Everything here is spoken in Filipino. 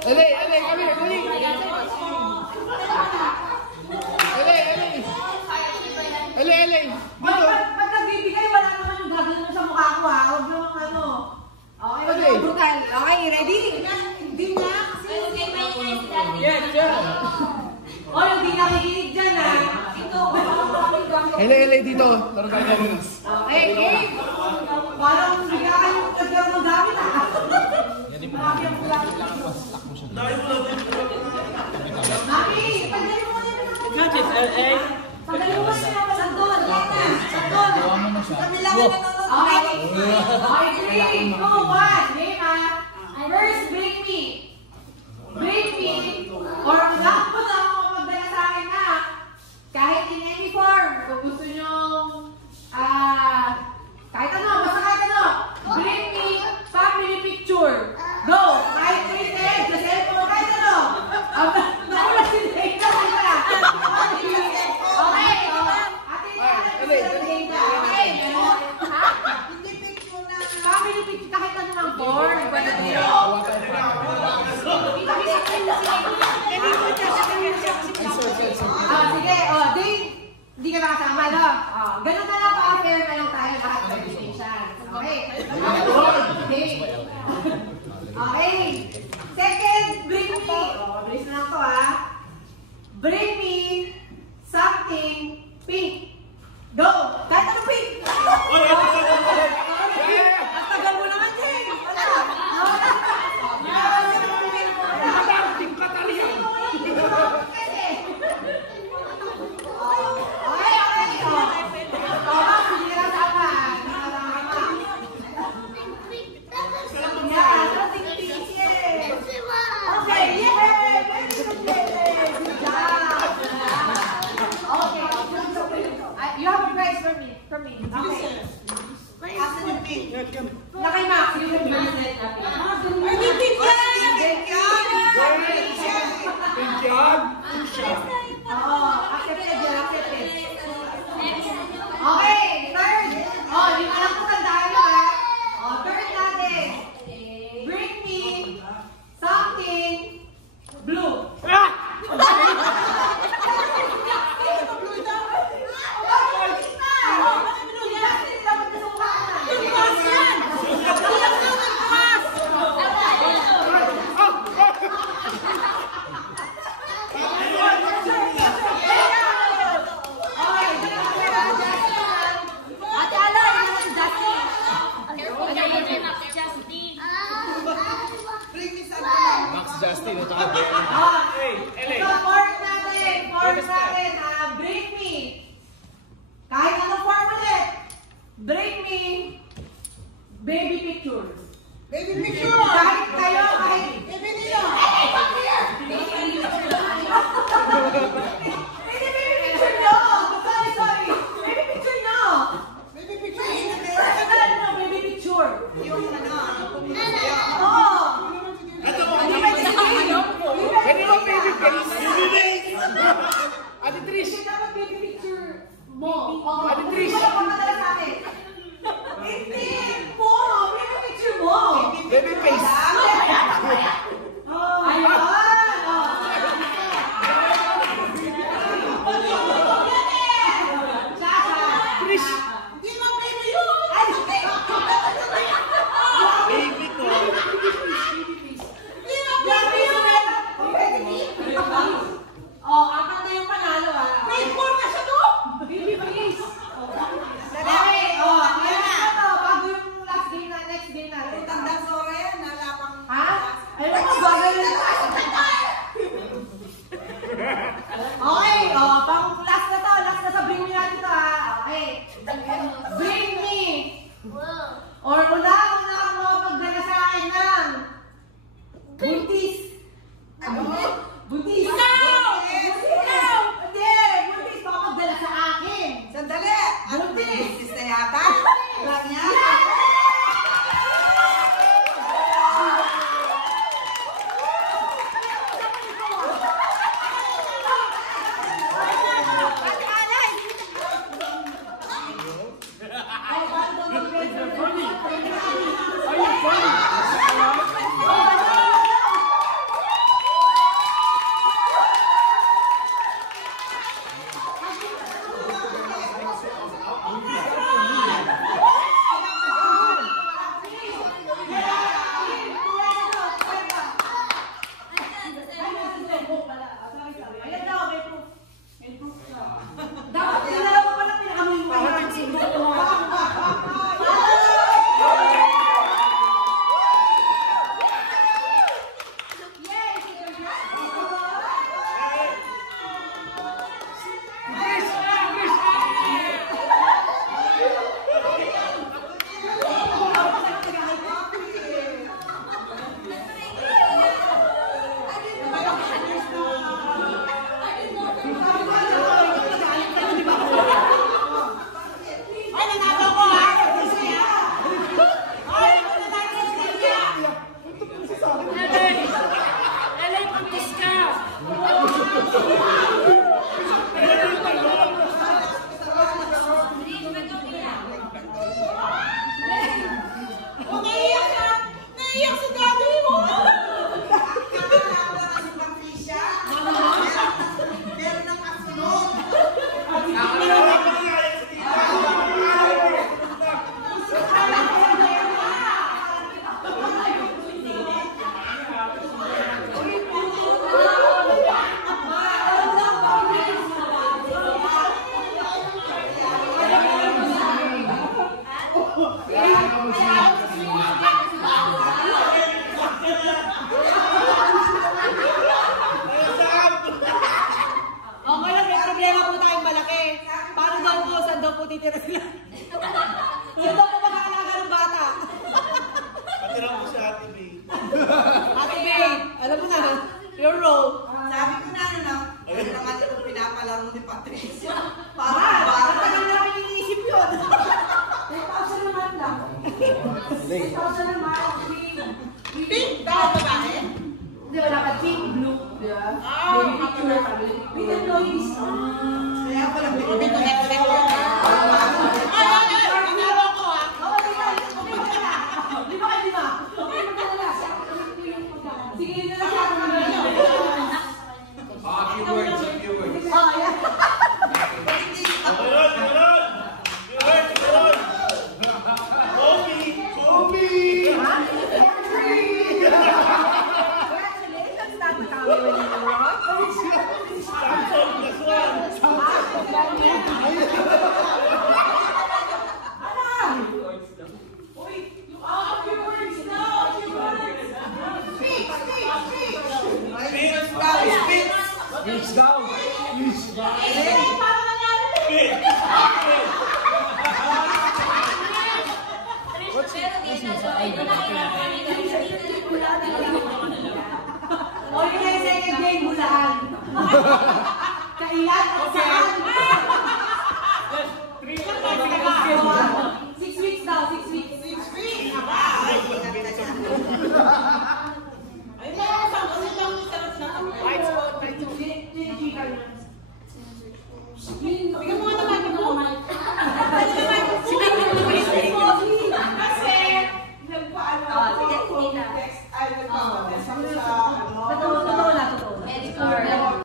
Ele, kami, dali. Ele. Pag nagbibigay, wala naman yung gagawin mo sa mukha ko ha. Huwag naman ano. Okay, wala yung brutal. Okay, ready? Hindi na. Yes. O, yung di nakikinig dyan ha. Ito. Ele, dito. Okay, game. Parang bigyan yung kagyan mo gamit ha. Marami ang gamit. Mami, pagdali mo na yung Gadget, LA. pagdali mo na yung sandol. Sandol. Okay. Okay, 3, 2, 1. Game ha. First, break me. Break me. Or lahat po na ako magdala sa akin ha. Kahit in any form. Kung gusto nyo, kahit ano, basta kahit ano. Break me, family picture. Go! Kahit printed, sa cellphone, kahit ano. Nakulat si Data. Okay. Ate, okay. Ha? Family picture, kahit ano ng form. Sige, hindi ka nakasama, no? Ganun na lang pa-fair na lang tayo lahat ng presentation. Okay? Okay. Second, bring me. Mabilis na lang to, ha? Bring me something pink. Go! Kahit ano pink! Ang tagal mo naman, Jay! You have a prize for me. Okay. Nakay Max, you have bracelet na pink. Pink yan. Accepted. Okay, third. Yung alam ko tandaan nyo ha. Third natin. Bring me something blue. Justin, ito ka. Form natin, bring me. Kahit anong form ulit. Bring me baby pictures. Baby picture! Kahit kayo, kahit... Baby Nino! Baby picture nyo! Sorry. Baby picture nyo! Baby picture! Ano, baby picture? Yung ano? Oo! Pwede mo baby face? Ate Trish! Dapat baby picture mo. Ate Trish! Wala pa madala sa akin. Hindi mo! Baby picture mo! Baby face! Ayan! Trish! Hindi mo baby yun! Baby ko! Apat na yung panalo ha. Wait, more na siya to! Baby face! Okay, ayan na ito. Bago yung last game na, next game natin. Tanda sore yan, nalapang... Ha? Ayun ko, bago yung okay, pang last na to. Last na sa bring me natin to ha. Okay. Bring me! Or una ang mga pagdala sa akin ng buntis. Ano? Buntis! Ikaw! Hindi! Buntis! Baka magdala sa akin! Sandali! Ano? Buntis! Buntis na yata? Lang yan? Pink daw, babae. Hindi, wala ka pink, blue. Di ba? Baby picture. With employees. Kaya pala, pink na ito. Let's go! Let's go! O yun yung second game, hulaan. Kailan at saan? 6 weeks daw, 6 weeks. 6 weeks. Ay, Hindi